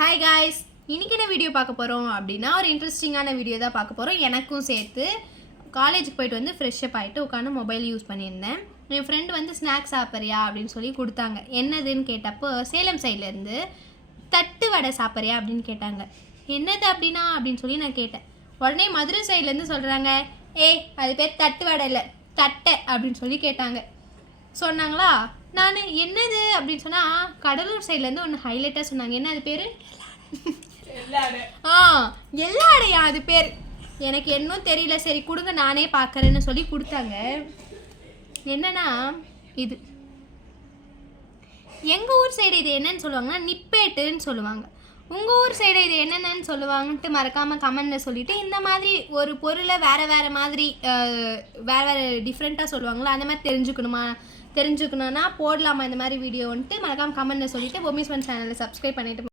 Hi guys, இன்றைக்கி என்ன video பார்க்க போகிறோம் அப்படின்னா ஒரு இன்ட்ரெஸ்டிங்கான வீடியோ தான் பார்க்க போகிறோம். எனக்கும் சேர்த்து காலேஜுக்கு போயிட்டு வந்து ஃப்ரெஷ்ஷப் ஆகிட்டு உட்காந்து மொபைல் யூஸ் பண்ணியிருந்தேன். என் ஃப்ரெண்டு வந்து ஸ்நாக்ஸ் சாப்பிட்றியா அப்படின்னு சொல்லி கொடுத்தாங்க. என்னதுன்னு கேட்டப்போ சேலம் சைட்லேருந்து தட்டு வடை சாப்பிட்றியா அப்படின்னு கேட்டாங்க. என்னது அப்படின்னா அப்படின்னு சொல்லி நான் கேட்டேன். உடனே மதுரை சைட்லேருந்து சொல்கிறாங்க, அது பேர் தட்டு வடை இல்லை தட்டை அப்படின்னு சொல்லி கேட்டாங்க. சொன்னாங்களா, நான் என்னது அப்படின்னு சொன்னால் கடலூர் சைட்லேருந்து ஒன்று ஹைலைட்டாக சொன்னாங்க. என்ன அது பேர்? எல்லாடையா அது பேர்? எனக்கு இன்னும் தெரியல. சரி கொடுங்க நானே பார்க்குறேன்னு சொல்லி கொடுத்தாங்க. என்னன்னா இது எங்கள் ஊர் சைடு இது என்னன்னு சொல்லுவாங்கன்னா நிப்பேட்டுன்னு சொல்லுவாங்க. உங்கள் ஊர் சைடு இது என்னென்னு சொல்லுவாங்கன்ட்டு மறக்காமல் கமெண்ட்டில் சொல்லிவிட்டு, இந்த மாதிரி ஒரு பொருளை வேறு மாதிரி வேறு டிஃப்ரெண்ட்டாக சொல்லுவாங்களா, அந்த மாதிரி தெரிஞ்சுக்கணும்னா போடலாமா இந்த மாதிரி வீடியோன்ட்டு மறக்காமல் கமெண்ட்டில் சொல்லிவிட்டு பொம்மிஸ் ஒன் சேனலை சப்ஸ்கிரைப் பண்ணிவிட்டு